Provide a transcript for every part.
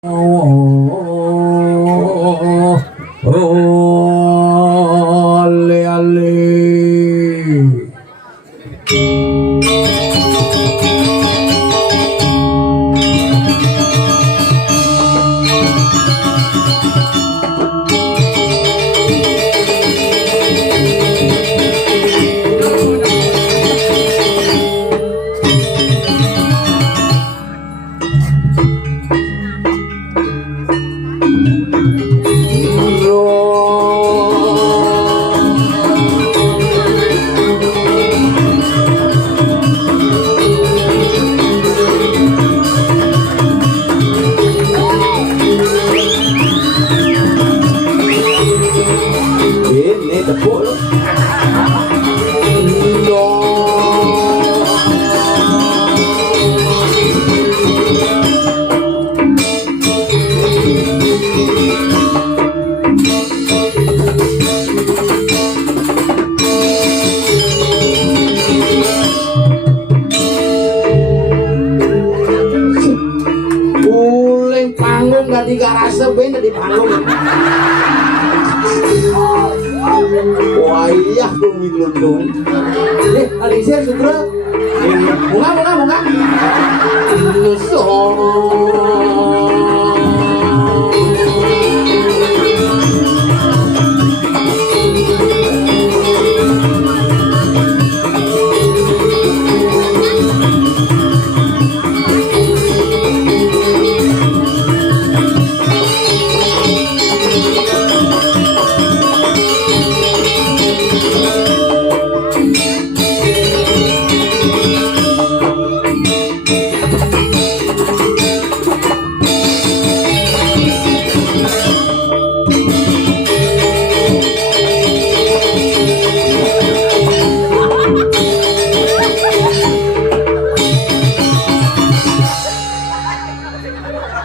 Ale ale. Di garase ben di panggung. Wah iya dong ngelundung. Alisir sutra. Bunga.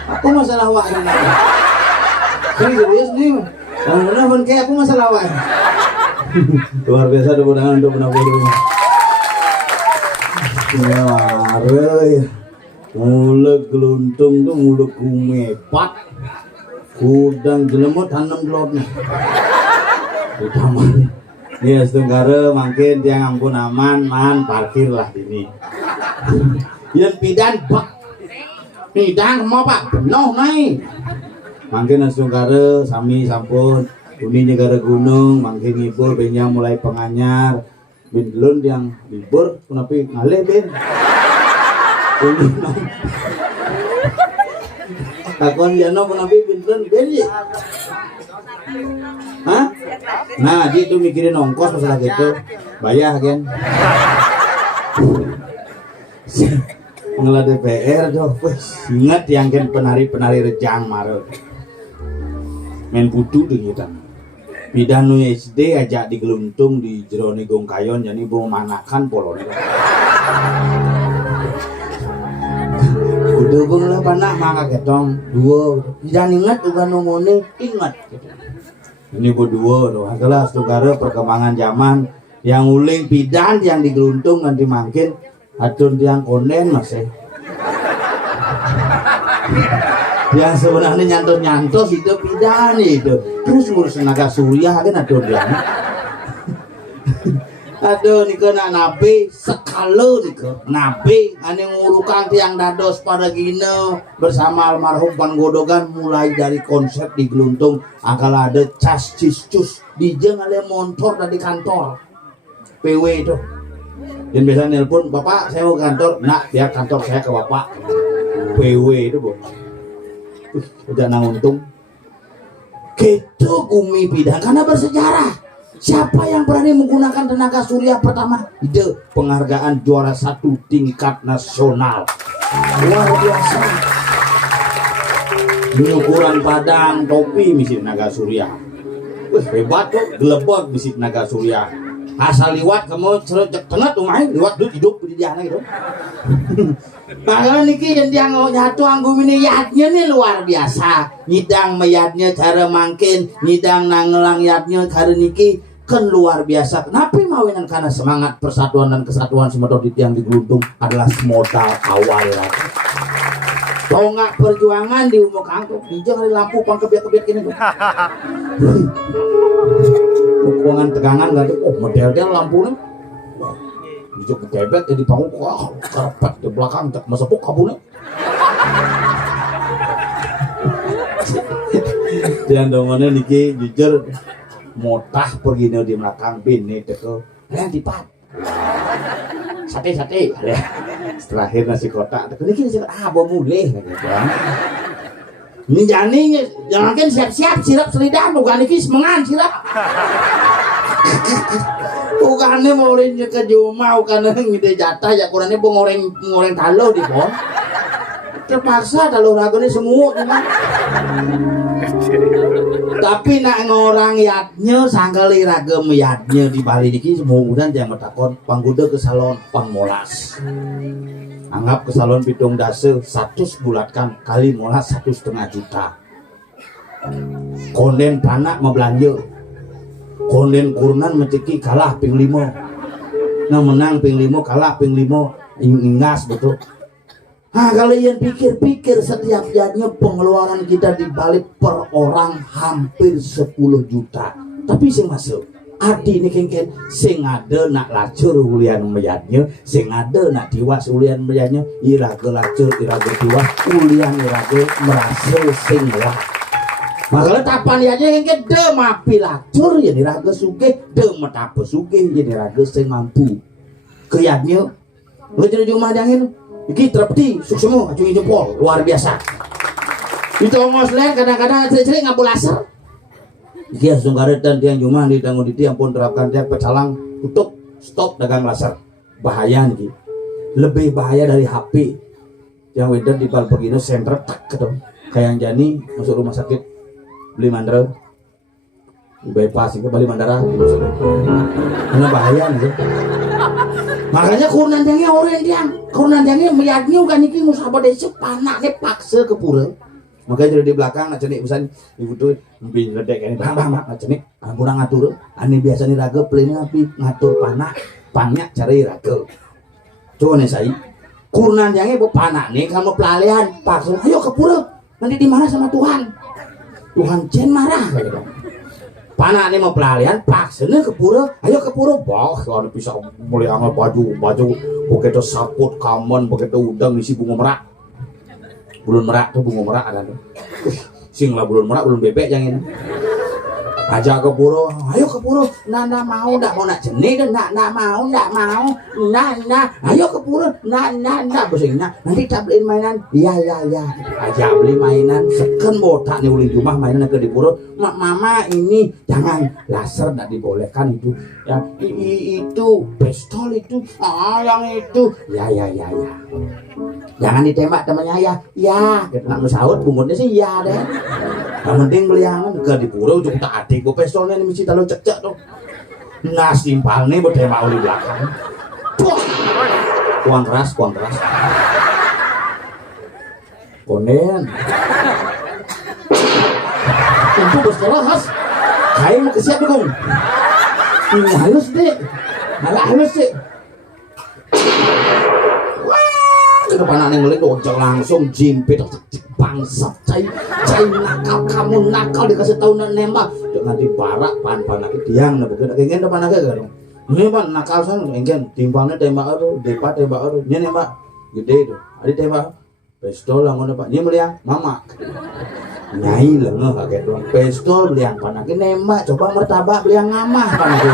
Aku masalah wak ini. Serius nih. Benar kayak aku masalah wak. Luar biasa dengan untuk menabung. Ya, mulai geluntung tuh mulai kumepat. Kudang jelemut tanam telurnya. Di taman. Ya, setenggara makin tiang ampun aman, man parkirlah ini. Yang pidan bak. Pidang mau pak, no naik. Mungkin asungkara sami sampun, uni negara gunung, mungkin ngibur benyang mulai penganyar, binlun yang libur, kenapa ngalih ben? Takon jano kenapa binlun ben ya? Hah? Nah, dia tuh mikirin ongkos masalah gitu, bayar kan? Ngelah DPR doh, ingat yang kan penari rejang marut main putu tuh kita pidanu SD ajak digeluntung di jerone gongkayon jadi bawa manakan polone udah bung lah panah maka ketong dua jangan ingat juga nomone ingat ini berdua doh adalah saudara perkembangan zaman yang uling pidan yang digeluntung nanti makin atun yang konen masih yang sebenarnya nyantos itu pidan itu terus ngurus tenaga surya kan atun yang aduh nih kena nabi sekalo nih nabi ane ngurukan tiang dados pada gino bersama almarhum Pan Godogan mulai dari konsep di geluntung akal ada cas cis dijeng ale motor dari kantor PW itu. Dan biasa nelpon, bapak saya mau ke kantor, nak biar kantor saya ke bapak PW itu bu udah untung gitu Umi Pidan karena bersejarah siapa yang berani menggunakan tenaga surya pertama ide penghargaan juara 1 tingkat nasional luar biasa ukuran padang topi misi tenaga surya hebat tuh gelebak misi tenaga surya asal liwat kamu serut tengah tuh main liwat tuh hidup di jana gitu. Kalau niki yang dia nyatu anggung ini yatnya nih luar biasa. Nyidang mayatnya cara mangkin, nyidang nangelang yatnya cara niki kan luar biasa. Kenapa mawinan karena semangat persatuan dan kesatuan semedo di tiang di Geluntung adalah modal awal lagi. tonggak perjuangan di umur kangkung hijau dari lampu pang kebiak-kebiak gini tuh. Ukuran tegangan gak tuh, oh model-model lampunya hijau kebet jadi panggung, wah karpet di belakang tak masepuk kabunnya. Dan dongannya niki jujur motah pergi di belakang bini teko yang dipat sate ya. Terakhir nasi kotak teko niki nasi kotak bawa mulih gitu kan. Ini jani jangan kan siap-siap sirap selidang bukan niki semangan sirap. Bukannya mau orangnya ke Juma bukannya ngide jatah ya kurangnya mau ngoreng talo di pon. Terpaksa talo ragone semua kan. Tapi nak ngorang yatnya sangkali ragam yatnya di Bali niki semua udan jangan bertakon panggoda ke salon pangmolas. Anggap ke salon pitung dase 100 bulatkan kali molas 1,5 juta. Konden panak mau belanja. Konden kurunan menceki kalah ping 5. Nah menang ping 5 kalah ping 5 ingas betul. Nah kalian pikir-pikir setiap jadinya pengeluaran kita dibalik per orang hampir 10 juta. Tapi sing masuk adi ini kengken sing ada nak lacur ulian meyatnya, sing ada nak diwas ulian meyatnya, iraga lacur iraga diwas ulian iraga merasa sing lah. Makanya tapan aja kengken de mapi lacur ya iraga sugih, de metape sugih ya iraga sing mampu. Kayaknya ngejar cuma jangin. Iki terpeti suksemu acungi jempol luar biasa. Itu ngos lain kadang-kadang sering ngapul asar. Iki langsung karetan tiang cuma di tanggung di tiang pun terapkan tiang pecalang tutup stop dagang laser. Bahaya nih. Lebih bahaya dari HP. Yang wedan di bal begini senter tak ketemu. Kayak yang jani masuk rumah sakit beli mandra. Bypass itu balik mandara. Karena bahaya nih. Makanya kurunan tiangnya orang tiang, kurunan tiangnya meyaknya kan iki ngusaba desa panaknya paksa ke pura. Makanya jadi di belakang nak cenik pesan ibu tuh lebih ledek ini bang nak cenik ampun ngatur, ane biasa nih raga pelin api ngatur panak, panyak cari raga. Coba nih saya, kurunan tiangnya bu panak nih kamu pelalian paksa, ayo ke pura, nanti di mana sama Tuhan, Tuhan jen marah gitu. Panak ini mau pelalian paksanya ke pura, ayo ke pura bah kalau bisa mulai angkat baju begitu saput kamon begitu udang isi bunga merak bulun merak tuh bunga merak ada tuh sing lah bulun merak bulun bebek yang ini aja ke pura, ayo ke pura nanda mau ndak mau nak jenis ndak mau nah ayo ke pura nah besingnya nanti tak beliin mainan ya aja beli mainan seken botak nih uli rumah mainan ke di pura mama ini jangan laser ndak dibolehkan itu ya itu pistol itu yang itu ya jangan ditembak temannya ya kita nak mesawat bungkutnya sih ya deh. Yang penting beliangan ke di pura ujung tak adik gue pistolnya ini mesti terlalu cecek tuh nah simpalnya bertembak di belakang kuang keras konen untuk berselah kayak mau kesiap dong ini halus deh ke depan aneh ngeliat ojek langsung jimpit bangsat cai nakal dikasih tahu nembak nanti barak pan lagi tiang nah begitu ingin depan lagi kan ini pan nakal san ingin timpalnya tembak itu depa tembak itu ini nembak gede itu ada tembak pistol lah ngono pak ini meliang mama nyai lengah kaget doang pistol beliang pan lagi nembak coba mertabak beliang ngamah pan lagi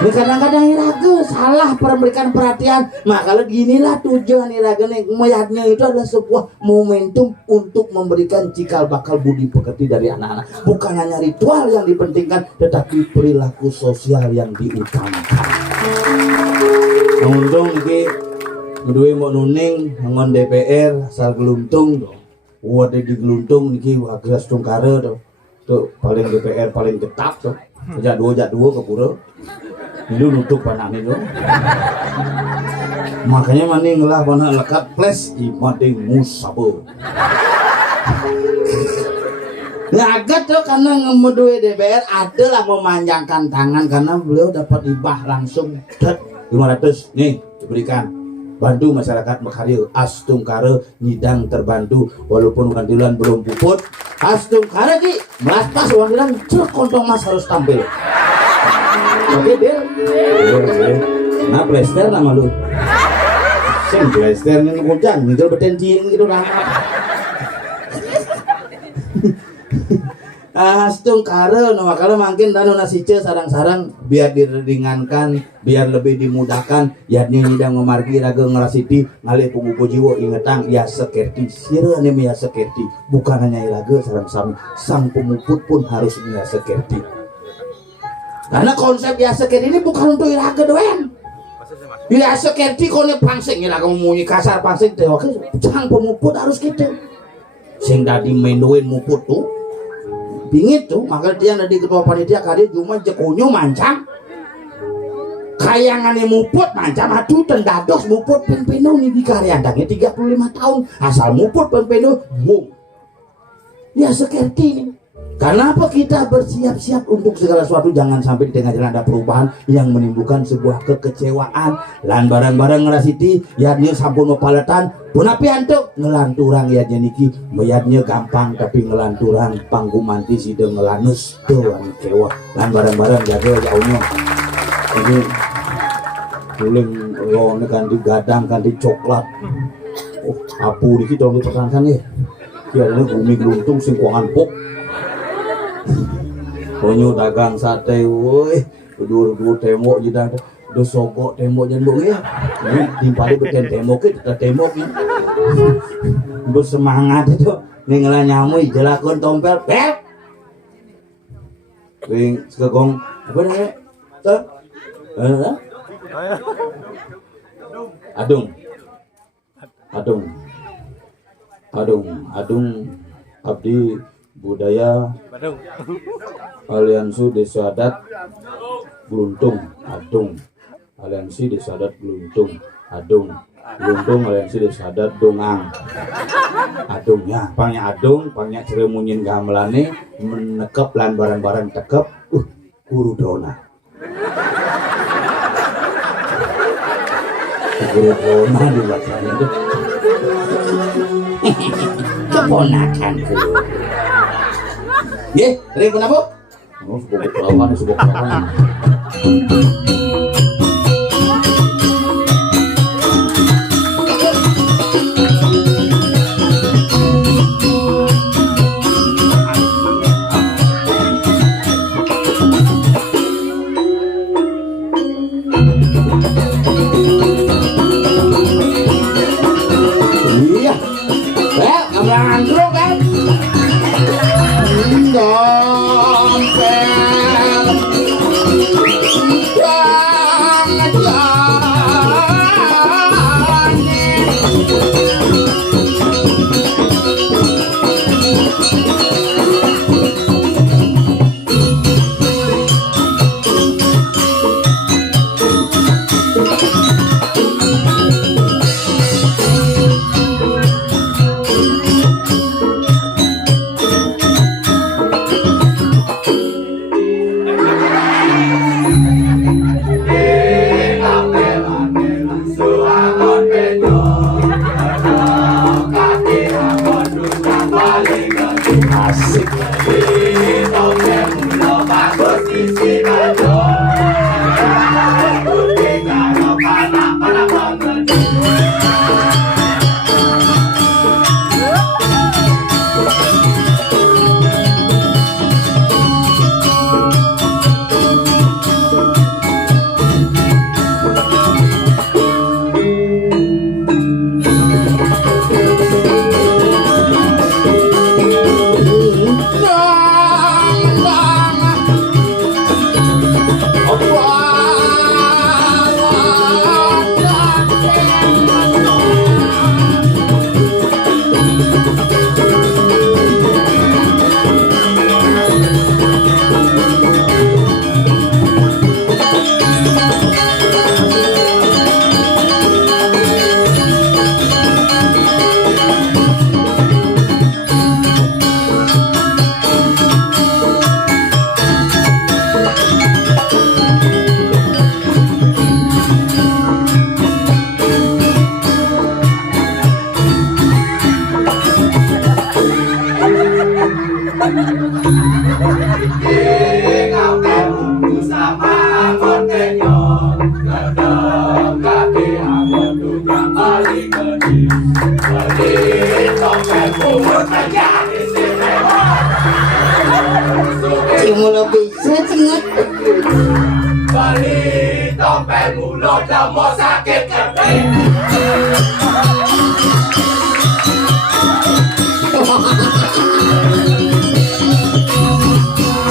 ini kadang-kadang iraga salah memberikan perhatian. Nah kalau ginilah tujuan iraga nih meyatnya itu adalah sebuah momentum untuk memberikan cikal bakal budi pekerti dari anak-anak. Bukan hanya ritual yang dipentingkan, tetapi perilaku sosial yang diutamakan. Untung ini berdua mau nuning ngon DPR asal geluntung tuh. Wadah di geluntung niki agak tungkara tuh paling DPR paling getap tuh. Sejak dua ke pura. Itu nutup panak itu. Makanya maning lah panak lekat plus imading musabo. Nah agak tuh karena ngemedui DPR adalah memanjangkan tangan karena beliau dapat hibah langsung 500 nih diberikan bantu masyarakat Mekario. Astungkare nyidang terbantu walaupun kandilan belum puput. Astungkare ki melatas wangilan cek kontong mas harus tampil. Oke Bil. Nah plester nama lu. Sing plester ning kuncang ninggal beten ciing gitu lah. Astungkare no makala mungkin dan nasice sarang-sarang biar diringankan, biar lebih dimudahkan. Ya nyidang memargi raga ngerasiti ngalih punggupo jiwa ingetang ya sekerti sira ne ya sekerti bukan hanya raga sarang sami sang pemuput pun harus ya sekerti. Karena konsep ya sekerti ini bukan untuk raga doang. Ya sekerti kone pangsing raga munyi kasar pangsing teh sang pemuput harus gitu. Sing dadi menuin muput tuh bingit tuh, maka dia nanti ketua panitia kali cuma jekunyu mancam kayangan muput mancam aduh tendados muput penpeno nih di karyandangnya 35 tahun asal muput penpeno boom ya seperti ini. Karena apa kita bersiap-siap untuk segala sesuatu, jangan sampai di tengah jalan ada perubahan yang menimbulkan sebuah kekecewaan. Lan barang-barang ngerasiti yadnya sampun mepaletan punapi antuk ngelanturang yadnya niki mayadnya gampang tapi ngelanturang panggumanti sida ngelanus tuh kewa. Lan barang-barang jaga jauhnya ini tuling lone ganti gadang ganti coklat apu dikit dong dipertahankan ya ini bumi geluntung singkuangan pok konyo dagang sate woi dur tembok jidang do sogok tembok jembok ya ini timpali beten tembok kita tembok ya bersemangat itu ninggalan nyamui jelakon tompel bel ring sekegong apa namanya tuh adung abdi budaya aliansi desa adat Gluntung adung aliansi desa adat Gluntung adung aliansi desa adat Dongang adungnya pangnya adung pangnya ceremunyin gamelane menekep lan barang-barang tekep guru drona di belakang itu keponakanku. Nggih, rek menapa? Oh, sebab perawan, sebab perawan. Iya. Amlang anggruk kan? sama kontenyo kadang kaki aku tukang balik kedi topeng umur menjadi istimewa cuma bisa cengut balik topeng mulut dan mau sakit kedi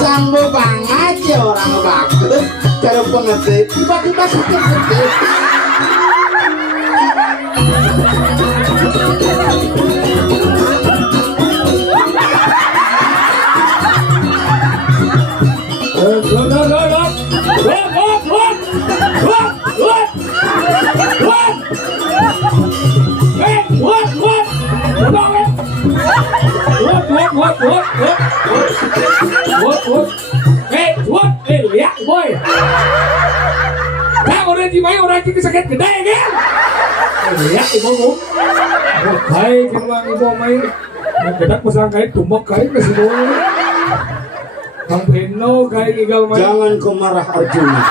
Sambo banget ya orang bagus cara pengerti tiba-tiba sakit gede lihat boy nah orang cimai orang kita sakit gede kan lihat ibu bu baik kemang ibu main kedak pasang kait tumbok kait masih boleh Kang Peno kait igal main jangan kau marah Arjuna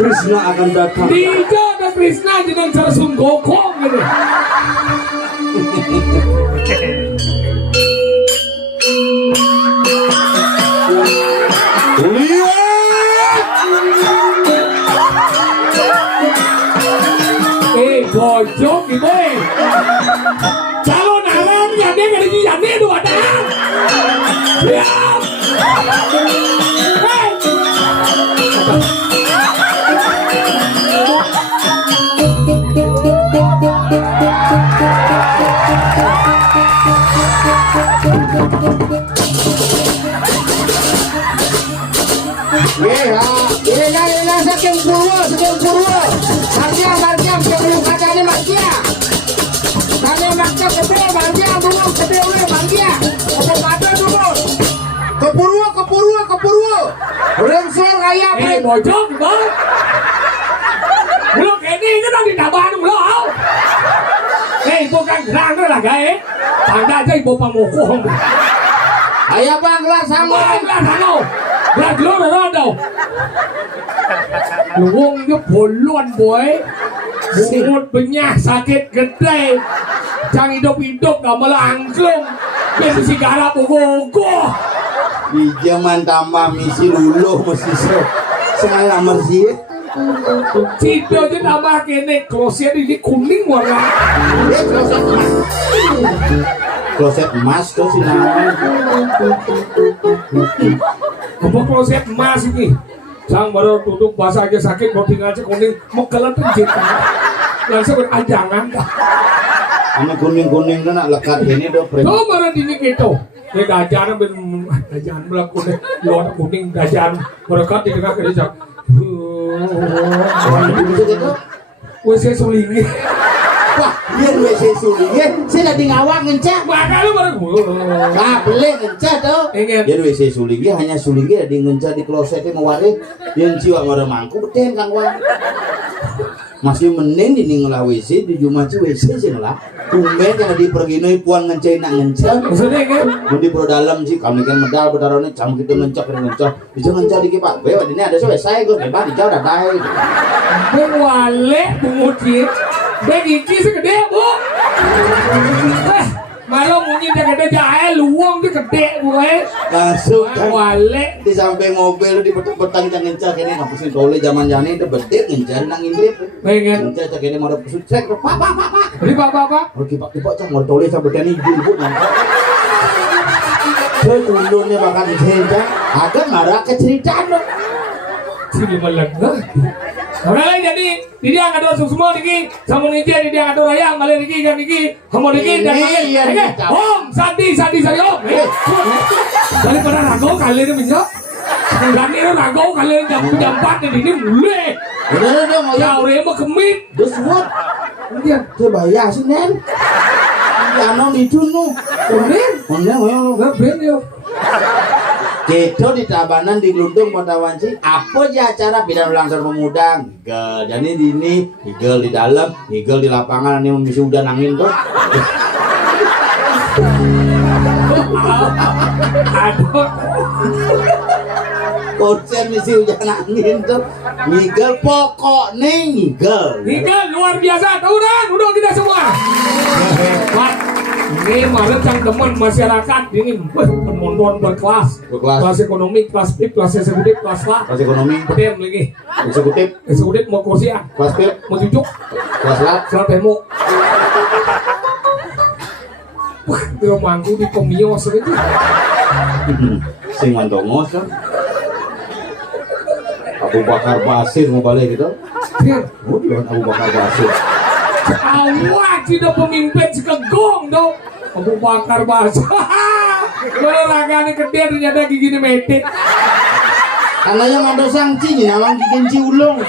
Krishna akan datang Dija dan Krishna jangan cara sunggokong gitu bojong nih boy calon alam yang dia gak ada tuh ada siap Iya, saking purwa. Marjam, sebelum kacanya marjam. Kacanya marjam gede, marjam dulu, gede udah marjam. Apa kata dulu? Ke Purwo. Rengsel kayak apa? Bojong bang. Belum ini kan di tabahan belum. Ibu kan gerang tuh lah guys. Tanda aja ibu pamukung. Ayah bang, gelas sama. Gelas lu ada. Luwungnya boluan boy. Mulut benyah sakit gede. Jangan hidup gak melangklung. Biasa si garap ugo. Di zaman tambah misi luluh mesti sengaja mersi. Cito aja tambah kene kloset ini kuning warna. Kloset emas tuh si nama. Apa kloset emas ini? Sang baru duduk basah aja sakit, mau tinggal aja kuning, mau kelat penjit. Langsung berajangan. Ini kuning tuh nak lekat ini tuh. Tuh mana dini gitu. Ini dajaran melakukan luar kuning dajaran berkat di tengah kerja. Bisa gitu? WC sulingi. Wah, dia WC sulingi. Saya lagi ngawak ngencah. Maka lu baru. Nah, beli ngencah tuh. Dia WC sulingi hanya sulingi di ngencah di klosetnya mewarik. Yang ciwak ngora mangku beten kang wang. Masih mending di ngelah WC di Jumat WC sih ngelah. Tumben yang di perginoi puan ngencah nak ngencah. Maksudnya kan? Di pro dalam sih kami kan medal bertaruhnya cam kita ngencah. Bisa ngencah dikit pak. Bewa ini ada selesai gue hebat di jauh datang. Wale pengutin. Begini segede bu. Malah mungkin dia gede jahe luang dia gede gue. Langsung kan. Wale Di samping mobil di petang jangan ngencah ini ngapusin tole zaman jani itu bedit ngencah nang indip. pengen. Ngencah cak ini mau pusut cek pak. Beli apa? Oke pak cak mau tole sampai tani ibu nanti. Saya kulunnya bakal dicencah. Agak marah ke cerita dong. Sini malang Orang jadi di dia ngador semua niki sama niki di dia ngador ayam malah niki kan niki homo niki dan niki om sadi om daripada rago kali ini minyak dan ini rago kali ini jam 4 dan ini mulai Bener dong ya orang mau kemit terus what dia bayar sih nen ano itu nu bener ya Gitu di Tabanan di Gluntung Kota Wanci apa aja acara bidang langsung pemuda higel jadi di ini higel di dalam higel di lapangan ini misi udah nangin tuh Aduh. konser misi hujan angin tuh ngigel pokoknya ngigel Tinggal luar biasa, tahu dah, duduk kita semua. Hebat. Ini malah yang teman masyarakat ini penonton berkelas, kelas ekonomi, kelas PIP, kelas eksekutif, kelas lah, kelas ekonomi kemudian lagi eksekutif mau kursi ya, kelas PIP mau cucuk, kelas lat selat demo. Wah, dia mangku di komios itu. sing mantongos kan Abu Bakar Basir mau balik gitu udah Abu Bakar Basir Awak tidak pemimpin sekegong dong. Abu Bakar Basir. Kalau raganya gede ternyata gigi metik. karena yang mau dosang cing namang bikin ciulung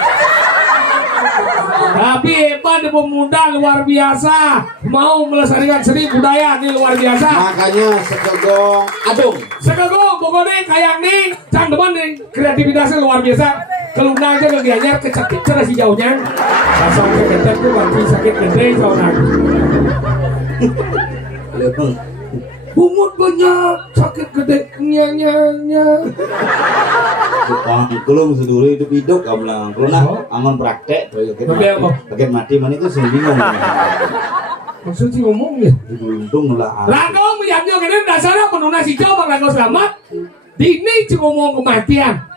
Tapi hebat pemuda luar biasa. Mau melestarikan seni budaya ini luar biasa. makanya sekegong adung Sekegong pokoknya kayak nih. Cang depan nih kreativitasnya luar biasa. Kelunang aja kegiatannya kecek-kecek si jauhnya. Asal kecek tuh nanti sakit gede soalnya. lepeng Bungut banyak sakit gede nya. Kulung seduri hidup kamu lang kulung nah angon praktek pakai mati mana itu sih bingung Maksudnya ngomong ya. digeluntung lah Rangkong menyamnya kena dasarnya penuna si jauh bang Rangkong selamat. Dini cuma ngomong kematian.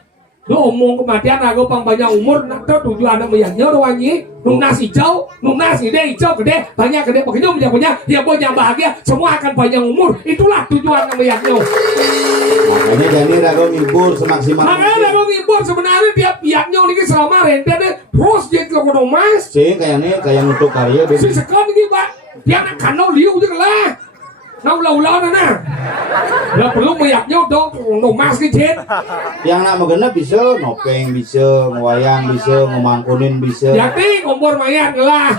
Lo omong kematian aku pang banyak umur nak tahu tujuan anak meyaknya doannya nunas hijau nunas gede hijau gede banyak gede begitu punya dia punya bahagia semua akan panjang umur itulah tujuan anak meyaknya. makanya jadi rago ngibur semaksimal Makanya aku ngibur sebenarnya dia pihaknya ini selama rentennya terus jadi ekonomis. sih kayak untuk karya Si sekarang ini pak dia nak kanau liu je lah. Nau lau nana. Lah perlu meyaknya dong nomas ke jen. yang nak magana bisa nopeng bisa ngewayang bisa ngomangkunin bisa Jadi kompor mayat lah.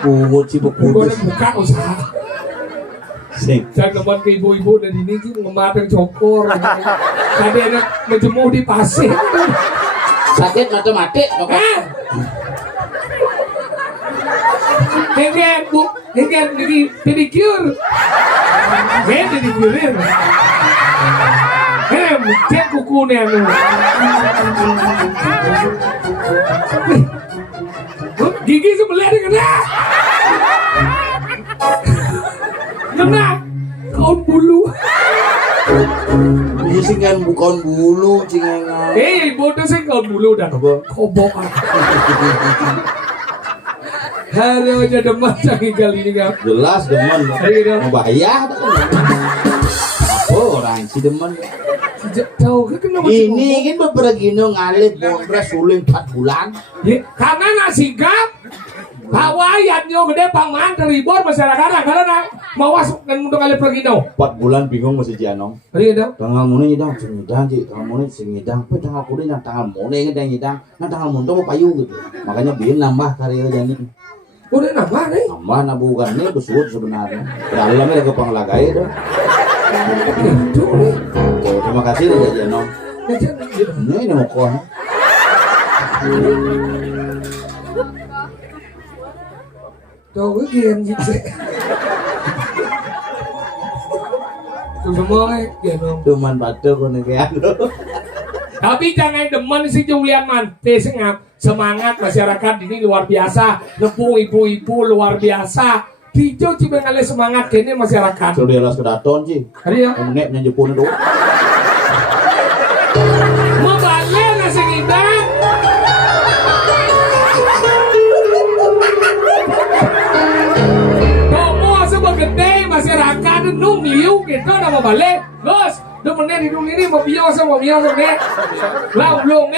pungut sih Bukan bukudus buka usaha. sing Jangan teman ke ibu-ibu dari ini sih ngemateng cokor. Tadi anak menjemur di pasir. sakit matematik Hengken bu, hengken pedicure. Pedicure. Cek kukunya lu. Gigi sebelah dia kena. Kena. Kaun bulu. ini sih kan bukan bulu cingengan Bodoh sih kaun bulu dah. apa Kobok. Hari aja demen canggih kali ini kan. jelas demen mau bayar oh orang si demen Jauh kan kenapa ini kan beberapa gino ngalih bondres suling 4 bulan karena nasi gap Hawaiiannya gede pangman terlibur masyarakat karena mau masuk dan untuk kali pergi no 4 bulan bingung masih janong hari dong tanggal mune nyidang nyidang sih tanggal mune sing nyidang pe tanggal kudu nang tanggal mune ngedang nyidang nang tanggal mun mau payu gitu makanya biar nambah karya jani udah nambah nih nambah nabugannya besut sebenarnya dalamnya ke panglagai dah itu nih oh, terima kasih dah janong ini mau kon Tahu gue game gitu. Tuh semua gitu. cuman batu kono kayak Tapi jangan demen si Julian Mante sengap semangat masyarakat ini luar biasa. Nepu ibu-ibu luar biasa. Dijo cibe ngale semangat kene masyarakat. sudah las kedaton sih Hari ya. nek nyejepun itu Membalik nasi ngidang. Kamu sebagai gede masyarakat nung liu gitu nama balik. Gus, udah menit hidung ini mau biasa nih. Lah ulung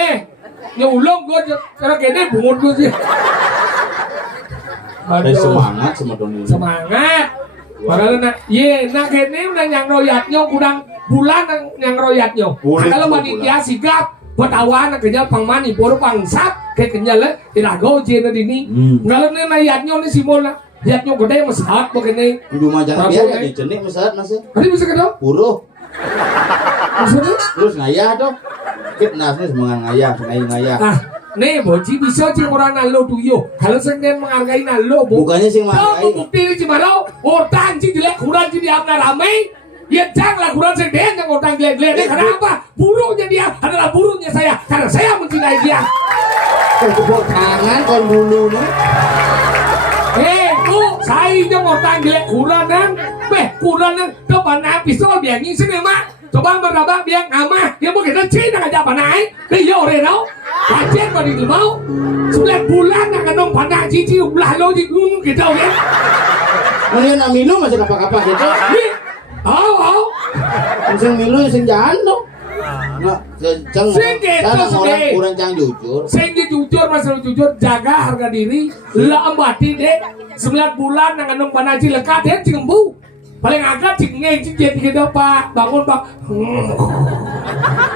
nyulung gue cara gede bungut gue sih. semangat semedon ini Semangat. Padahal nak, nak gede udah yang royatnya kurang bulan yang royatnya. Kalau panitia sigap Patawan kenyal pangmani puro pangsap kayak kenyal tidak go jena dini. Kalau nih nayatnya nih simol lah, yatnya gede masahat begini. Kudu majar biar ya dicenik mesat nasi. Tadi bisa kedap? Puro. Maksudnya? Terus ngayah tuh. Kitnas nih semangat ngayah. Nah, nih boci bisa cing orang nalo tuyo. Kalau sengden menghargai nalo. Bukannya sing Tahu menghargai. bukti ini cimarau, orang cing jelek kurang cing diamna ramai. Ya janganlah kurang sedih yang ngotang gele-gele. Karena apa? Burungnya dia adalah burungnya saya. Karena saya mencintai dia. Tepuk tangan kon bulunya. Tuh saya ngotang gele kuranan. Kuranan depan pistol biar ngisi mak. Coba meraba biang ama. Dia mau kita cina aja panai. Dia yore tau. Kajian pada itu mau. 9 bulan akan nong panai cici ulah lo di gitu ya. Ini nak milu masih apa-apa gitu. Sing milu sing jalan dong. Nah, ceng orang kurang cang jujur. Sing jujur masalah jujur jaga harga diri. Lah ambati deh 9 bulan nang nong panaji lekat deh cinggu. Paling agak cingeng cingeng gitu pak bangun pak.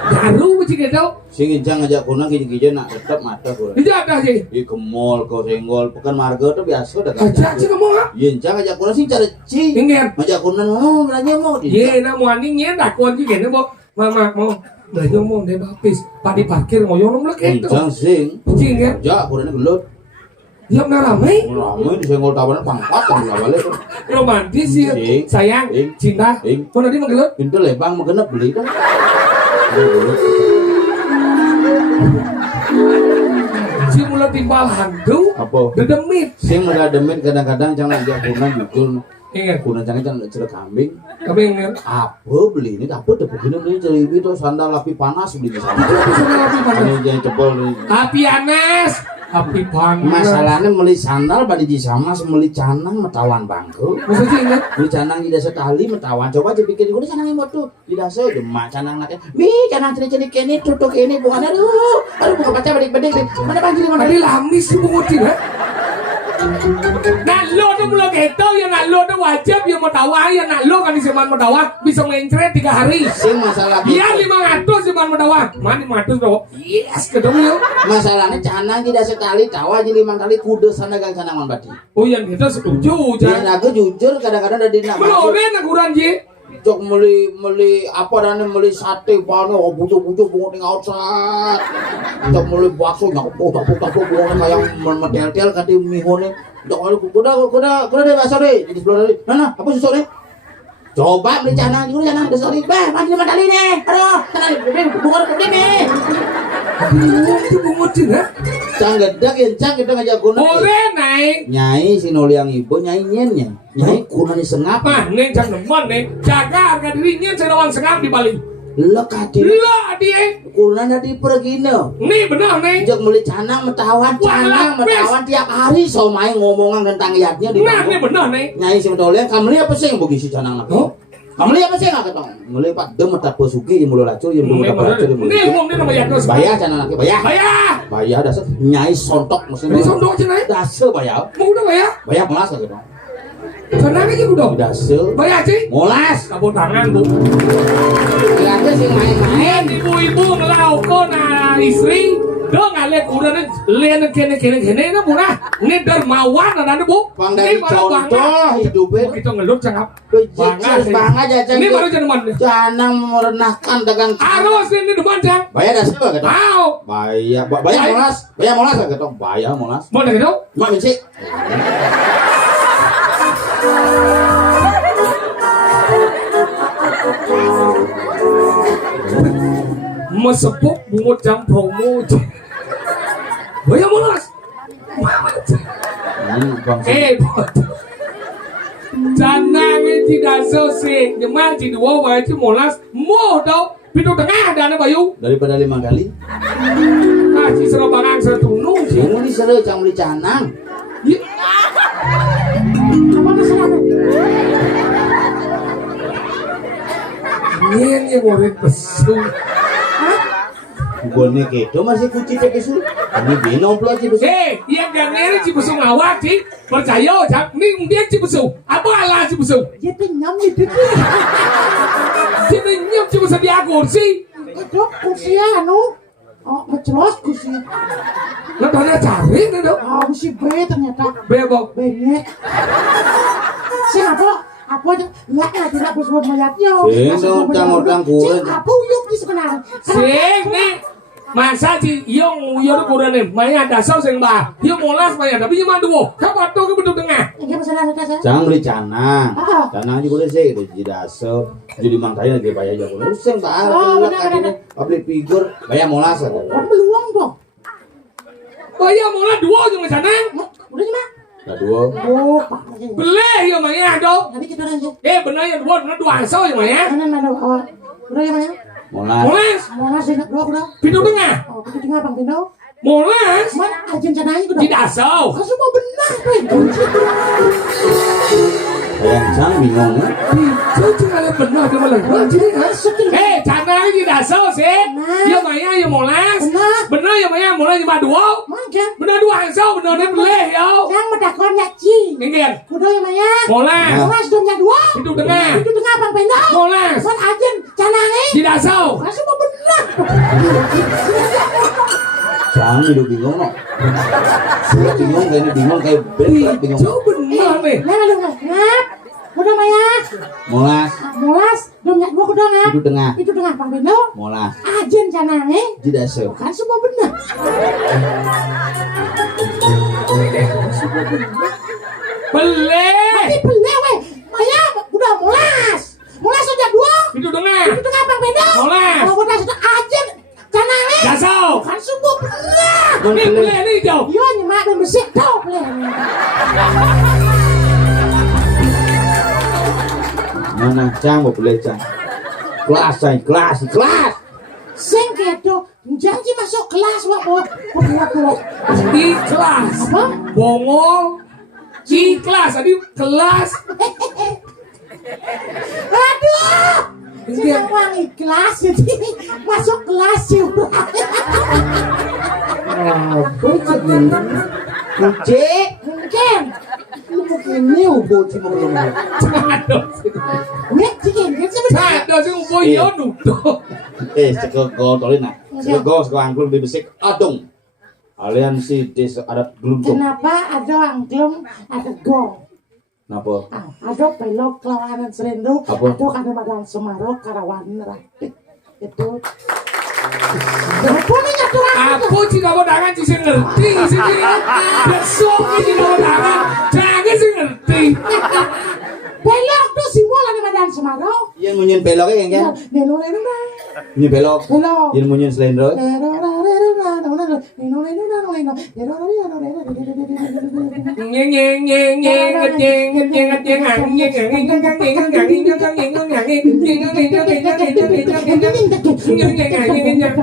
Baru cing gitu. Sing jang ngajak kunang gini-gini nak tetap mata kurang. Iya ada sih. Di ke mall kau senggol pekan marga tuh biasa dah. Aja cing mau ah. Iya jang ngajak kunang sing cara cing. Ingin. Ngajak kunang mau belanja mau. Iya na mau andi nyen dak kon cing gitu mau. Mama mau. Belanja mau deh bapis. Padi parkir mau nyolong lagi itu. Jang sing. Cing ya. Ja kurangnya gelut. Ya ramai. Ramai di senggol tawanan pangkat kan nggak balik. Romantis sih. Sayang, cinta. Mau nanti mau gelut? Pintu lebang mau genep beli kan. Si mulai timbal hantu. Apa? Dedemit. Sing mulai demit kadang-kadang jangan ngajak kunang jujur. Ingat. Kunang jangan cerek kambing. Tapi ingat. Apa beli ini? Apa tuh begini beli ceriwi tuh sandal api panas beli di sana. Ini jangan cepol nih. Api panas. Api panas. Masalahnya beli sandal badi di sama beli canang metawan bangku. Maksudnya ingat. Beli canang di dasa tali metawan. Coba dipikir udah canang yang tuh di dasa demak canang naknya. Canang ceri-ceri kini tutuk ini bukan aduh bukan baca badik-badik mana panggil mana. Tadi lamis sih bungutin ya. Nah lo tuh mulai gitu ya nah lo tuh wajib ya mau tawa ya nah lo kan di zaman mau tawa bisa mencret 3 hari. Sing masalah Iya 500 zaman mau tawa. Mana 500 bro? Yes ketemu yo. Masalahnya canang tidak sekali tawa aja 5 kali kuda sana gang canang bati. Oh yang kita setuju Dan aku jujur kadang-kadang dari nak. Belum deh kurang ji. Cok meli apa dan meli sate bano bujuk-bujuk bungut ning outside. Cok meli bakso nyapuk bungut kayak medel-del kati mihone. Cok kuda deh bakso deh. Jadi sebelah tadi. Nah, apa susuk deh? Coba beli canang deh sorry. Panggil mandali nih. Aduh, bukan nih. Itu bungutin ya. Cang gedak ya cang kita ngajak kuna. Boleh naik. Nyai si noliang ibu nyai nyen. Nyai kuna ni sengap. Mah nih cang demen nih. Jaga harga dirinya saya rawang sengap di Bali. Lekati. Lah dia. Kuna di pergino. Nih benar nih. Jok beli canang metawan tiap hari so main ngomongan tentang iatnya di. Nah ini benar nih. Nyai si noliang kamu lihat apa sih yang begitu canang nak? Kamu lihat apa sih nggak ketong? Ngelipat dem mata pesuki yang mulai lacur yang mulai lacur yang mulai. Ini nama ya terus. Bayar canang nak bayar. Bayar dasar nyai sontok maksudnya. Ini sondok aja naik. Dasar bayar. Mau udah bayar? Bayar molas nggak ketong? Senang aja udah. Dasar. Bayar sih. Molas. Kabut tangan bu. Kira sih main-main. Ibu-ibu ngelaukon istri. Dong ngalek udah nih lihat kene na murah. Ini dermawan ada bu. Bang dari contoh hidupnya. Kita ngeluh cakap. Bangga jajan. Ini baru jadi mana? Canang merenahkan dagang. Harus ini depan cang. Bayar dasar gak ketong? Mau. Bayar molas gak ketong? Bayar molas. Mau gitu? Mak minci. Mesepuk bungut jam promo. Bayar molas. Canangnya tidak selesai. Nyeman di 2 wajib molas. Mau tau. Pintu tengah ada anak bayu. Daripada 5 kali. Kasih serobangan setunung. Kamu ini seru cang beli canang. Apa masalahnya? Ini murid pesu. Bukannya gitu masih kunci ke pesu. Ini binom pula ci pesu. Yang ganeri ci pesu ngawak ci. Percaya cak. Ini dia ci pesu. Apa ala ci pesu? Dia penyam itu. Dia penyam ci pesu dia kursi. Kedok kursi anu. Oh, ngecelos kursi. Lah tanya cari nih dong. Oh, kursi B ternyata. Bebok. Benyek. Siapa? Apa aja? Enggak ada buat mayatnya. Sing utang kurang. Apa uyuk di sekolah? Sing nih. Masa si Yong Yong kurane maya dasar sing bah. Yo molas maya tapi cuma dua. Kapan tuh ke bentuk tengah? Ini masalah ada saya. Jangan beli canang. Ah. Canang juga sih itu jadi aso. Jadi mangkanya lagi bayar jago. Useng bah. Oh, benar. Beli figur bayar molas. Peluang dong. Oh iya molas dua cuma sana. Udah cuma. Nah dua. Oh, Pak. Beli yo maya dong. Nanti kita lanjut. Benar ya dua asal yo maya. Mana awal. Udah ya mana? Molas. Molas. Mau ngasih dua udah. Pintu tengah. Oh, itu tengah Bang Pino. Molas. Mana ajen cananya udah. Tidak asal. Kamu mau benar, Pak. Yang Cang bingung ya. Itu cuma benar cuma lagi. Jadi masuk ini. Canang tidak asal sih. Yo maya yo molas. Benar yo maya molas cuma dua. Mana? Benar dua asal benar nih beli yo. Yang medakon ya, Ci. Ingin. Udah ya, Maya. Molas. Molas domnya dua. Pintu tengah. Itu tengah Bang Pino. Molas. Mana ajen cananya? Tidak asal. Kamu mau benar. Cang hidup bingung no. Saya bingung kayak berat bingung. Itu benar nih. Ngap. Udah Maya. Molas. Molas domnya dua udah ngap. Itu tengah. Itu tengah Bang Pino. Molas. Ajen cananya. Tidak aso. Kan semua benar. Beli. Tapi beli weh. Maya udah molas. Molas sudah dua. Pintu tengah. Itu tengah Bang Pino. Molas. Kalau molas sudah ajen cananya. Dasar. Kan semua benar. Ini beli ini jauh. Yo nyemak dan bersih tau beli. Mana Cang mau beli Cang? Kelas. Sing kedo janji masuk kelas wak buat Di kelas. apa? Bongol. Di kelas. Tadi kelas. Aduh, senang wangi kelas jadi masuk kelas juga. Kucing. Mungkin, Ini bocil mau belum. Aduh. mungkin kan sebenarnya. Aduh sih upo yo nuduh. Sekego tolin nak. Sekego angklung lebih besik. Adung. Aliansi desa adat geluntung. Kenapa ada angklung, ada gong? Napa? Ada pelok kelawanan serendo, Apa? ada kadang-kadang semarok karawan rapid itu. Apa nih nyatu Aku tidak mau tangan sih ngerti sih. Besok ini tidak mau tangan. Jangan sih ngerti. pelok tuh simbol ada badan semarok. Yang munyin beloknya yang kan? Neno. Munyin belok. Belok. Yang munyin selendro.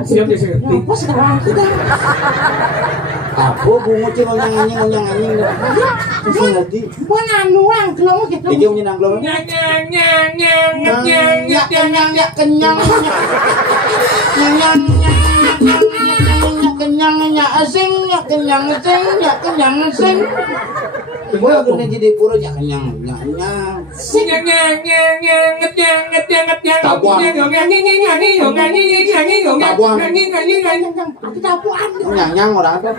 Siap deh sih. Apa sekarang kita? Apa bungu cing onyang anjing. Bisa ngerti. Mau nanuang kalau gitu. Iki munyin angklung. Kenyang asing. Boy aku nih jadi pura kenyang. Nyang orang ada.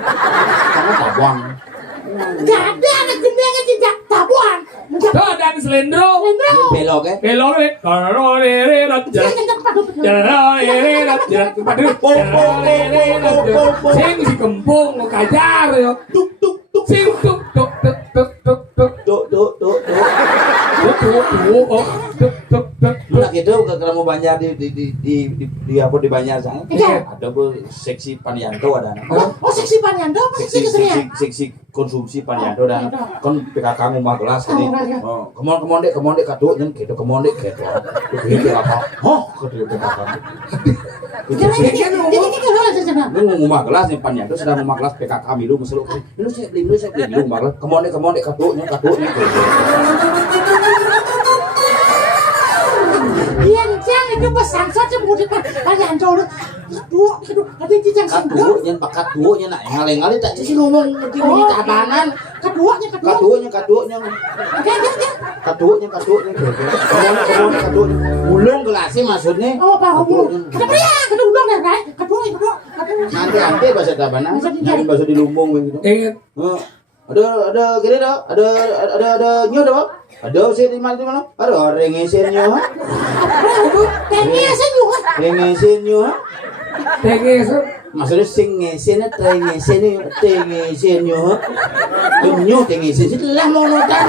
Karena tabuan. Gak ada anak gede kan tidak tabuan. Tuh ada selendro. Belok ya. Belok deh. Sing si kembung mau kajar yo. Tuk. Sing tuk. Nah gitu kalau mau banjar di apa di banjar sana. Ada bu seksi Panianto ada. Oh seksi Panianto apa seksi kesenian? Seksi konsumsi Panianto dan kan PKK ngomong kelas tadi. Oh, kemon dek kado nyen gitu kemon dek gitu. Gitu apa? Oh, gitu PKK. Jadi kalau ada sana. Lu ngomong kelas nih Panianto sedang ngomong kelas PKK milu meselu. Lu saya beli milu malah kemon dek kado nyen Yang itu pesan saja mudik Panianto lu. Aduh, ada cicang sendok. Kado nyen pakat duo nyen nak ngaleng-ngaleng tak sih ngomong ngerti tabanan. Kaduanya. Kadonya. Kadonya ulung gelasnya maksudnya. Oh, paham. Kadu ulung dah, kan? Kadu. Nanti bahasa tabanan. Nanti bahasa di Lumbung begitu. Ingat. Ada gini dah. Ada nyu dah. Ada sih di mana? Ada rengesin nyu. Tengnya senyum. Rengesin nyu. Tengis. Maksudnya sing ngesen yo. Penyu ngesen setelah mono kan.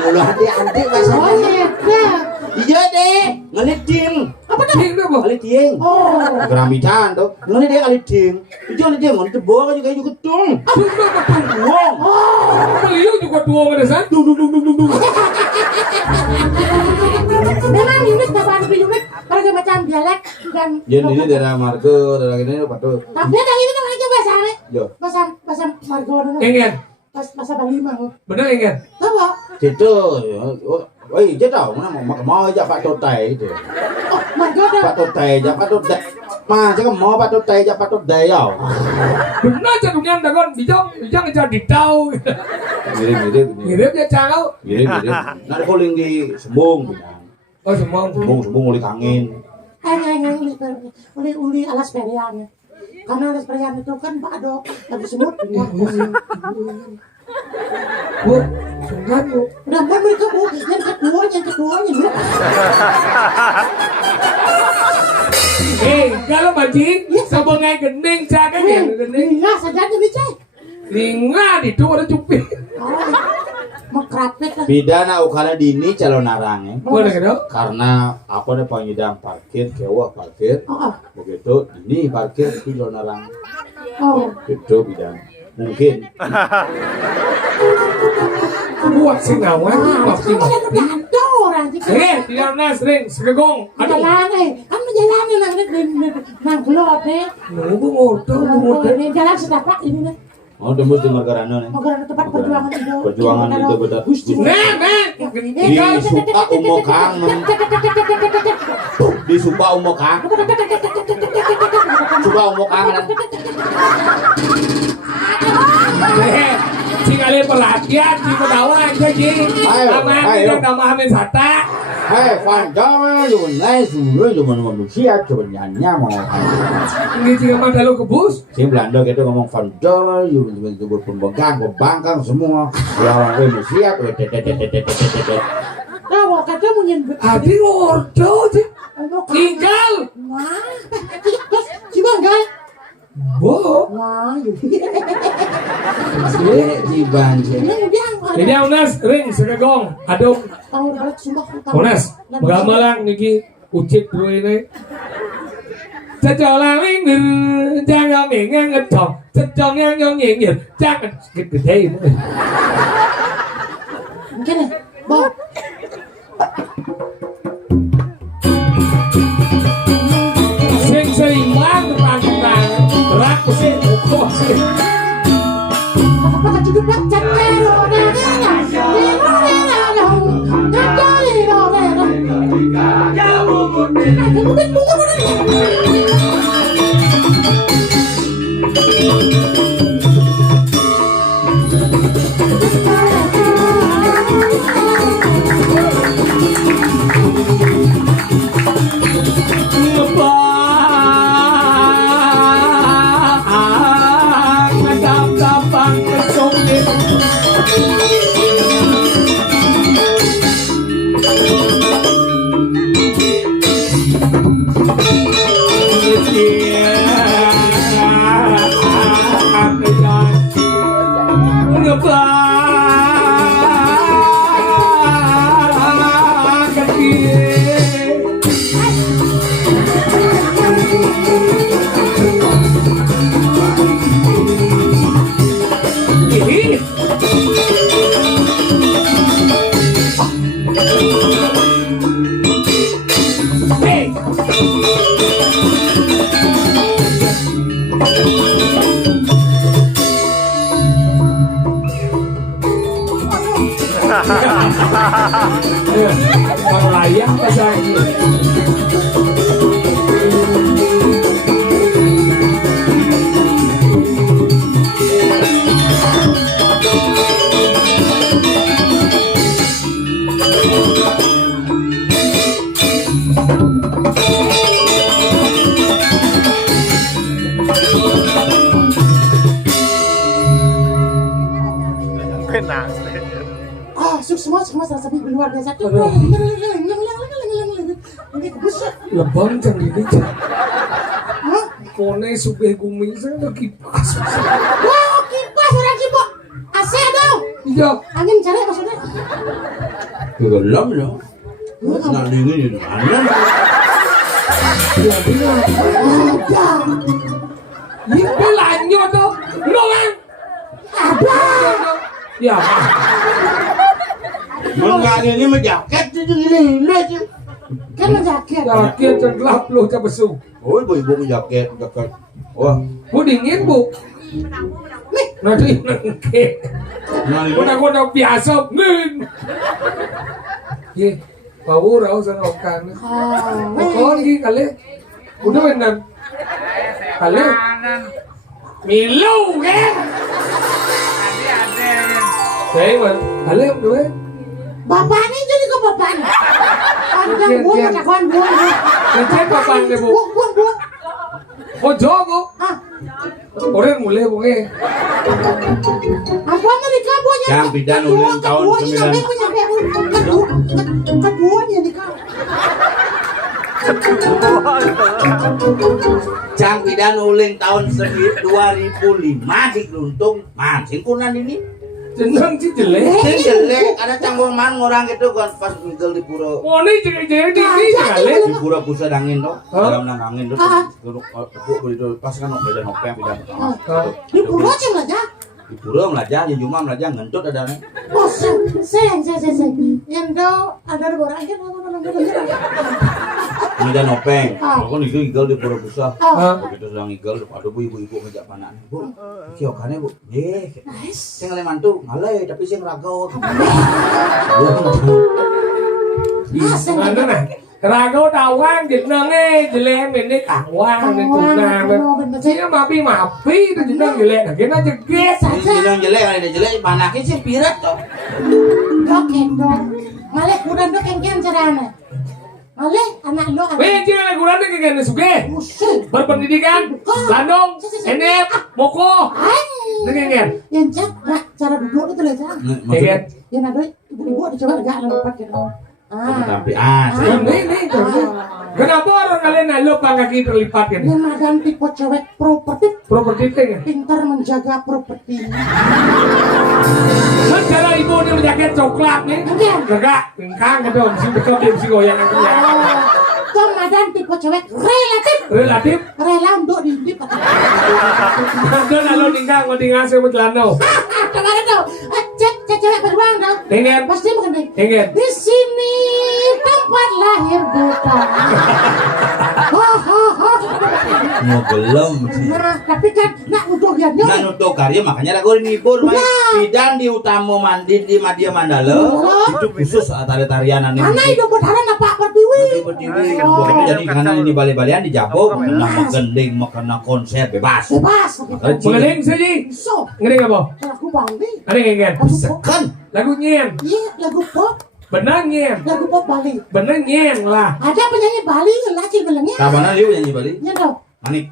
Mulu hati-hati Oh bahasanya. iya. Iya deh, ngeliting. Apa tuh? Ini apa? Ngeliting. Oh. Geramitan tuh. Ngeliting ngeliting. Itu ngeliting mau tebong juga juga tung. Wong. Beliau juga dua medesan. Memang unit bapak lebih unit berbagai macam dialek dan. Jadi ini daerah Margo, daerah ini patut. Tapi yang ini kan aja bahasa aneh. Yo. Bahasa Margo. Ingin, Bahasa Bali mah. bener ingin. Apa? Itu, woi, dia tahu mana mau aja Pak Totai itu. Oh, Margo dah. Pak Totai aja Pak Totai. Mas, kan mau Pak Totai aja Pak Totai ya. Bener jadungnya dagon, bijang jadi tahu. Mirip. Ngirim dia cakau. Mirip. Nanti calling di Sembung. Oh semua. Sembung uli kangin. Uli alas perian. Karena alas perian itu kan ada lagi semut. Bu, sungkan bu. Udah mau mereka bu, yang keduanya. Kalau bajing, sebengai gending cakap ya gending. Enggak saja nih cek. Lingga itu ada cupi. Mau kerapet kan. Pidana ukana dini calon narangnya. Boleh gitu? Karena apa nih pengidam parkir, kewa parkir. Oh, Begitu ini parkir itu calon narang. oh. Itu pidana. Mungkin. Buat si ngawan, buat si Kamu yang udah ada orang sih. tidak pernah sering segegong. Aduh, Kan menjalani nang gelap deh. nunggu motor. Jalan setapak ini nih. Oh, tembus di Margarano nih. Mau ke tempat perjuangan itu. Perjuangan itu betul. Di suka umokang. Di suka umokang. Suka umokang. Si kalian perhatian, si ketawa aja ji. Ayo. Nama Hamid Sata. Hei, Fanta, cuma naik dulu, cuma manusia, cuma nyanyi mau. Ini juga mah kalau kebus. Si Belanda gitu ngomong Fanta, cuma pembangkang, semua. Orang manusia, Kau kata mau nyebut. Adi ordo sih. Tinggal. Wah, terus si bangga. Bo. Wah, di banjir. Jadi Unas ring segegong. Aduh. Tahu berat sumpah. Unas, megamalang niki ucit dulu ini. Sejalan ini jangan ingin ngedong, sejong yang ingin jangan gede. Mungkin ya, Bob. Sing seimbang tentang raku sih, kok sih. Apakah cukup cat Melayang pasangnya. semua serasa luar biasa. Ini busuk. Lebang jam ini. Kone sugih kumisan ada kipas. Wah, kipas orang Cibok. AC dong. Iya. Angin cari maksudnya. Gelap ya. Nggak dingin di mana? Iya benar. Ada. Ini pelanyo tuh. Lo kan? Ada. Ya. Enggak ini mah jaket itu gini aja. Kan jaket. Jaket gelap lo coba su. Oh, ibu jaket. Wah, Bu dingin bu. Nih, Nanti nengke. nah ini Kuda biasa nih. Ye, bau rau sanokan. Kau lagi kali. Udah benar. Kali. Milu kan? Saya mah, kali udah. bapak ini jadi ke bapak ini. Panjang buang macam buang buang. Ngecek papan deh bu. Buang buang buang. Oh jogo. Ah, Orang mulai bunge. apa mereka buahnya? Yang bidan ulang tahun 9. Keduanya nih kau. Cang Bidan ulang tahun 2005 di Geluntung. Mancing kunan ini. Jeneng sih jelek. Sing jelek ada campur man orang gitu kan pas ngigel di pura. Oh ini jelek di sini kali. Di pura pusat angin tuh. Hah? Dalam nang angin tuh. Duduk itu pas kan beda nopeng Bidan. Di pulau cing aja. Di pura melajah, di cuma melajah ngentut ada nih. Oh, sen. Indo ada orang kan apa Melajah nopeng. Ah. Aku ngigel di pura pusat. Ah. Begitu sedang ngigel, aduh bu ibu-ibu ngejak panan. Bu, kiokane bu. Ye, Nice. sing ngale mantu ngaleh tapi sing rago. Mana nah? Rago tawang jenenge jelek ini kawang ini tuna. Dia mapi itu jeneng jelek. Nah kena jeget. Bilang jelek kali dia jelek, panakin sih pirat toh. Dok. Malek kurang dok yang caranya. Malek anak lo anak. Weh jangan kurang deh kagak suge. Musuh. Berpendidikan, landong, enep, moko. Dengen. Yang cak, cara duduk itu lah cak. Dengen. Yang ada ibu-ibu ada coba enggak ada lupa gitu. Tapi Ini. Kenapa orang kalian lupa kaki terlipat kan? Yang madam tipe cewek Properti kan? pintar menjaga properti. Kan cara ibu ini menjaga coklat nih. Enggak, pingkang gitu. Mesti betul dia mesti goyang aku ya. Tuh madam tipe cewek Relatif. rela untuk dihidup. Ada lalu ningkang mau tinggal saya bercelana. Kemarin tuh cewek beruang dong. Dengen. Pasti bukan deh. Dengen. Di sini tempat lahir buta. mau gelem sih. Nah, tapi kan nak untuk ya Nah nutup karya makanya lagu ini pun Bidan di Utama Mandi di Madya Mandala itu khusus tari-tarian ini. mana hidup bertahan apa pertiwi? Berdiri, jadi karena ini bali-balian dijabok, nama gending, makana konser bebas. Bebas. Mengeneng saja. So, Ngeneng apa? lagu Bali. Ada ngengen. Sekan, Lagu nyen. Iya, lagu pop. Benar nyen. Lagu pop Bali. Benar nyen lah. Ada penyanyi Bali lagi bilangnya. kapan yuk nyanyi Bali? Ya dong. Manik.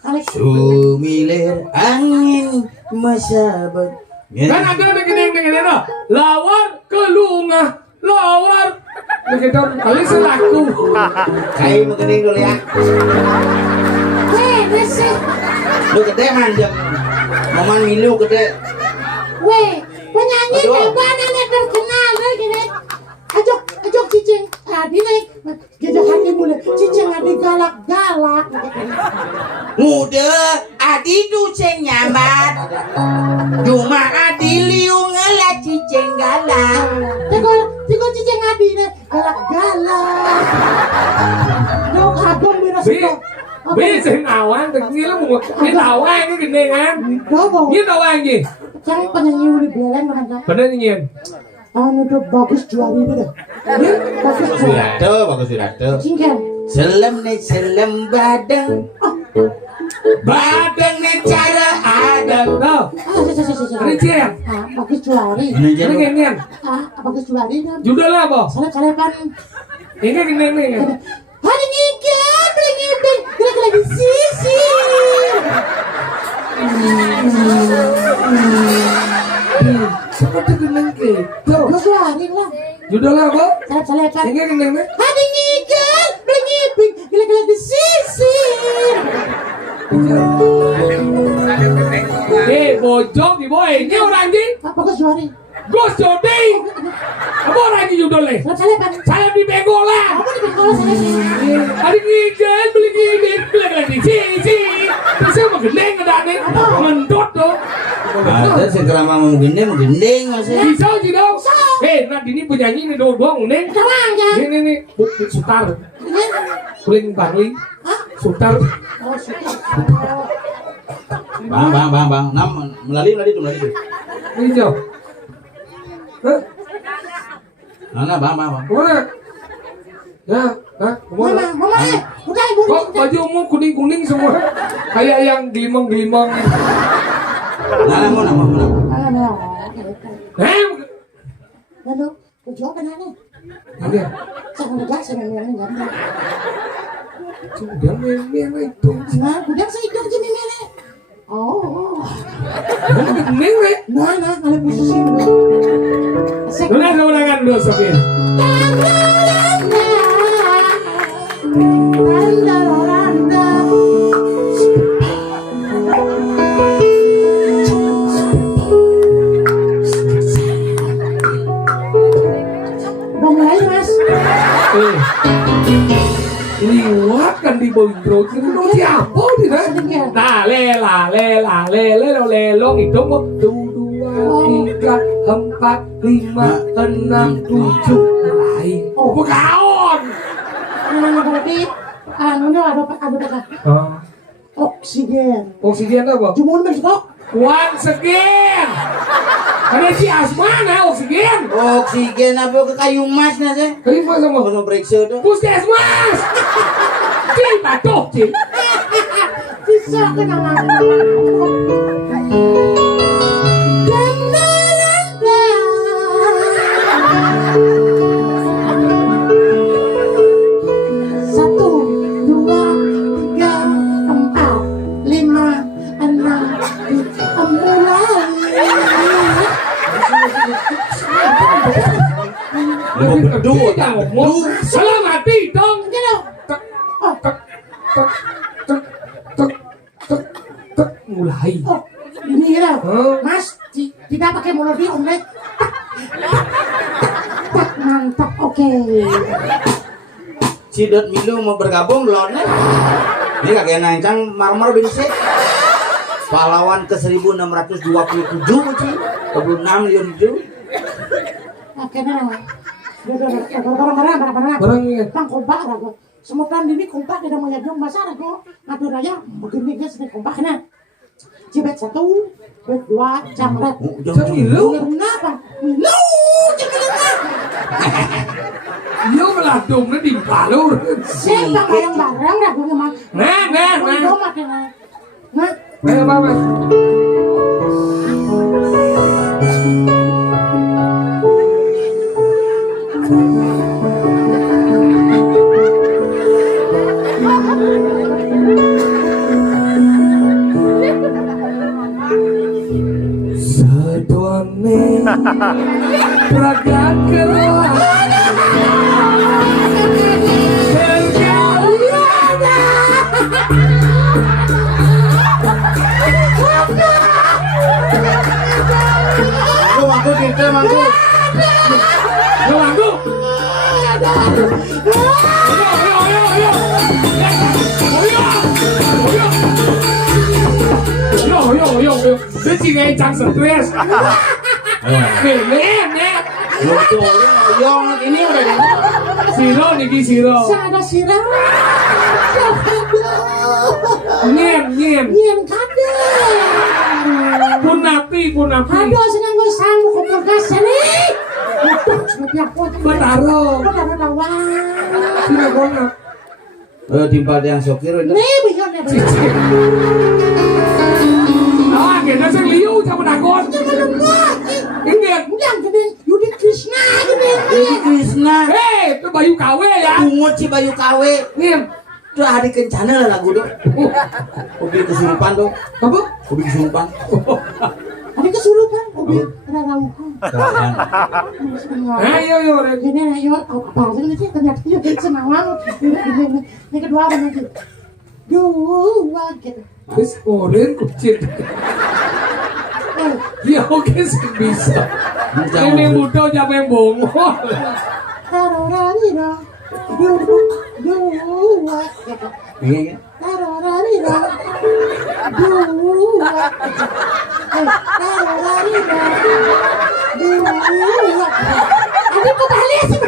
Alex. Sumilir angin masabat. Kan ada ngeneng lawar ke lunga. Lawar. Begitu kali selaku. Kayak mengening dulu ya. Weh, sih. Lu gede manjang. Maman milu gede. Weh, penyanyi Aduh. terbanyak terkenal gini. Ajok cicing. Tadi nih, gajah hati mulai. Cicing adi galak-galak. Muda adi duceng nyambat. Cuma adi liung ngelah ciceng galak. Tiga cicing adi nih, galak-galak. Dok agung bira suka. Bisa awang, tergila mau ini awang ini genengan. Dobo. Ini awang gì? Cang penyanyi uli belen mana? Bener nyen. Anu tuh bagus juari itu dah. Bagus juari. Bagus Wirata. Cingkan. Selem badang. Badang nih cara ada. Tuh, ini cien. Bagus juari. Ini nyen. Bagus juari kan. Judul apa? Salep-salepan. Ini genengan. Hari ngikan, beli ngibing, lagi sisi. Seperti geneng gitu. Bagus juari lah. Judul apa? Salep-salepan. Ini genengan. Hari ngikan, beli ngibing, lagi sisi. bojong di boy, ini orang di Apa kau suara? Gus Jody. Apa orang di judul le? Salepan. Saya di Begolan. Apa di bengkol saya? Hari gigit, beli lagi. Si. Saya mau gendeng kedane. Mendot tuh. Ada sekerama mau gendeng masih. Bisa sih dong. Nah ini penyanyi ini doang neng. Sekarang ya. Ini buk sutar. Kuling Bangli. Sutar. Oh, suka. Bang. Melalui tuh. Ini jauh. Nah, bang. Kemana? Ya, kemana? Mama, udah ibu. Kok bajumu kuning semua? Kayak yang gelimang. Nah, mau. Lalu, ujung kan ane. Ada. Jangan negak sih memang enggak. Sudah memang itu. Nah, udah saya hidup jadi mere. Oh. Memang. Nah, kalau posisi dulu. Asik. Udah kan dulu Sokin. Udah mulai mas. Liwat kan di bawah itu siapa di sana? Nah, lelong itu mau 2, 3, 4, 5, 6, 7 lain. Oh, kaon. Berarti anu ada oksigen. Oksigen apa? Jumun besok. Once again. Ada si Asmana oksigen. Oksigen apa ke kayu mas nasi? Kayu mas sama. Kalau periksa tuh. Puskesmas. Cil batuk cil. Bisa kenangan. Aduh, salah mati dong. Mulai. Oh, ini ya, Mas, tidak pakai melodi om Lek. Mantap, oke. Si Dot Milu mau bergabung belum? Ini kakek nancang marmer binsek. Pahlawan ke 1627 Ci. 26 miliar itu. Akhirnya barang-barang tang kompak rago. Semutan ini kompak tidak mengajung masa rago. Ngadu raya begini guys ini kompaknya. Cibet 1, cibet 2, jamret. Milu. Kenapa? Milu, jangan. Yo meladung di Palu. Siapa barang-barang rago memang. Nah. Nah. Apa? Seduane beragak keluar. Mangku kita mangku. Yo. This is a chance of stress. Yang ini udah deh. Siro niki siro. Sada sirah. Nyen. Kade. Punapi. Aduh, senang gue sanggup ke kulkas ini. Betaro. Tidak boleh. Timpal yang sokir itu. Nih, bisa nih. Kita sing liu sama dakon. Ini Udah gede, Yudi Krishna gede. Ini Krishna. itu Bayu KW ya. Pungut si Bayu KW. Nih. Itu hari kencana lah lagu tuh. Kopi kesurupan tuh. Apa? Kopi kesurupan. Ada kesurupan, Obi. Ada rauhan. Ayo. Gini, ayo. Apa aja sih? Ternyata semangat. Ini kedua apa nanti? 2 gitu. Terus ngoren kucing. Ya oke sih bisa. Ini muda jangan bongol. Tarararira, dua. Iya. Tarararira, dua. Tarararira, dua. Ini kembali sih.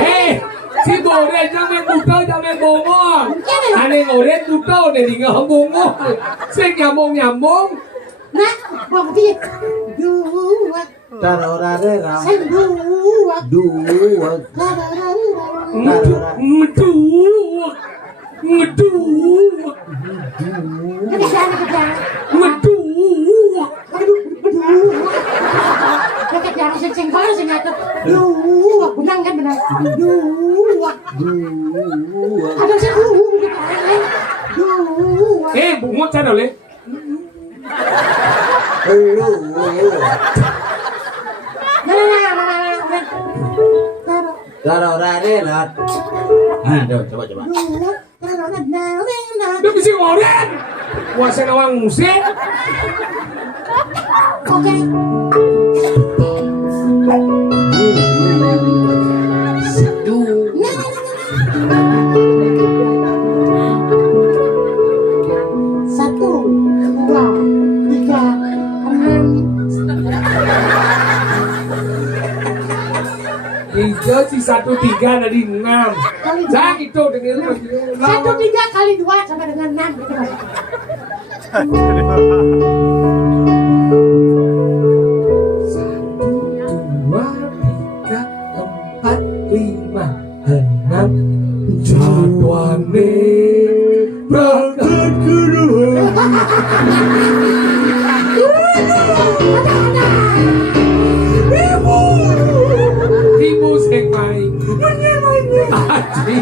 Hei, si ngoren jangan muda jangan bongol. Ane ngoren muda udah di nggak bongol. Saya nyambung. Nah, berarti dua. Tarararera. Saya dua. Dua. Tarararira. Ngeduk. Kerjaan. Ngeduk. Dekat yang sing kalau sing ngatur. Dua, benar kan benar. Dua. Ada sing dua. Bungut sana le. Tarararera. Ah, coba. Dia bisa ngoren. Kuasa nawang musik. Oke. Satu, dua, tiga, enam. Tiga si 1 3 dari 6. Jangan itu dengan 1 3 kali 2 sama dengan 6 gitu Mas. 6 jadwane berangkat kedua. Ibu sing main. Aji.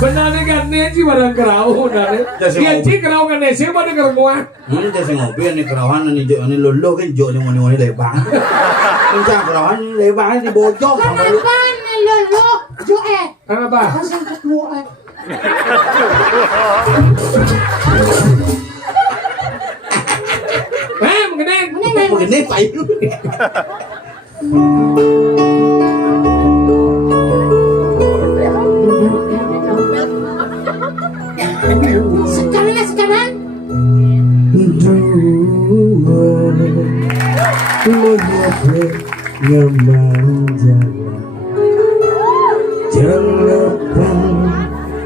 Benar kan nih sih barang kerau nih. Dia sih kerau kan nih sih pada kerauan. Nanti saya ngopi nih kerawan nih jo nih lolo kan jo nih mau lebar. Kencang kerawan lebar di bojong. Kenapa nih lo Joe? Kenapa? Langsung kedua. Begini payu. Sekarang.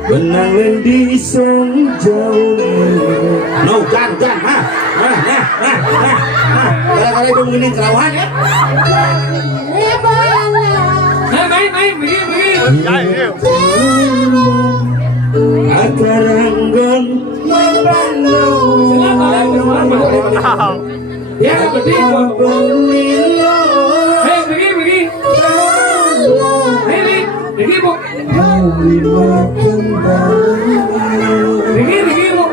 Benangan di song jauh. No, jangan, ha. Kali-kali itu begini kerawan ya. Main, begini. Akaranggon membandau. Ya, begini. Begini. Begini, Bu. Begini, Bu.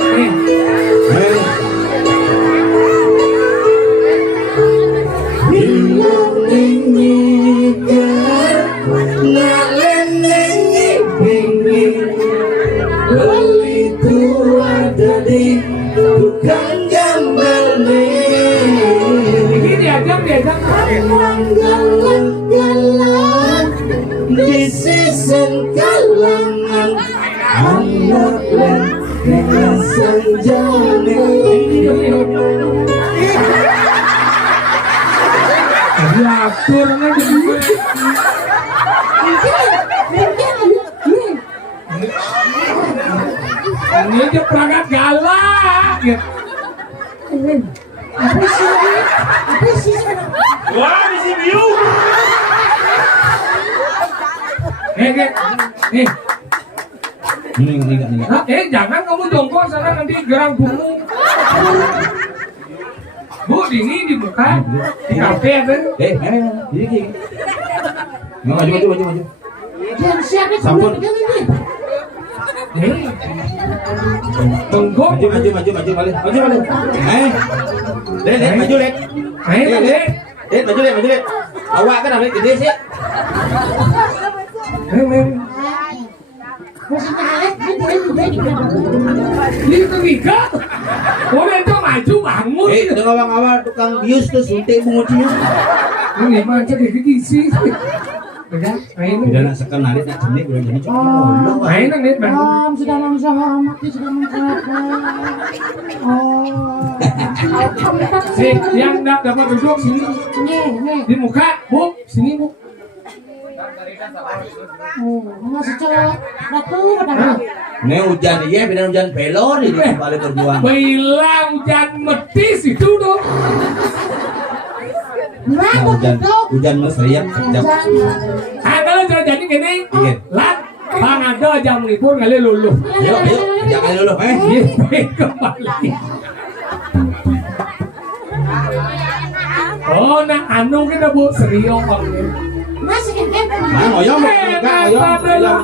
Di season kalangan anak dengan sanjane. Atur ini aja perangkat galak ya. Apa sih? Wah, misi biu. Nih. Jangan kamu jongkok sana nanti gerang bungu. Bu, ini dibuka di kafe kan? Ini. Maju. Yang siapa Sampun. Tunggu. Maju balik. Dek, maju, Dek. Dek, maju, Dek. Awak kan ambil gede sih. Musik Ini ketiga. Boleh itu maju bangun. Dengan awal-awal tukang bius tuh suntik mengucinya. Ini macam ini sih. Udah, main. Udah nak sekenari nak jenik udah jadi coklat. Main nang net bangun. Sudah langsung mati sudah mencapai. Si yang dapat duduk sini. Nih. Di muka, Bu. Sini, Bu. Masih cowok. Ratu padahal. Ini hujan dia, beda hujan pelor ini balik berjuang. Bilang hujan metis itu dong. Nah, Hujan mesriak kejam. Kalau jadi gini, Iya. lat, bang ada jam libur kali luluh. Ayo, jangan dulu, Kembali. Oh, nah anu kita Bu serius bang. Masih kan? Ngoyong, ngoyong. Belum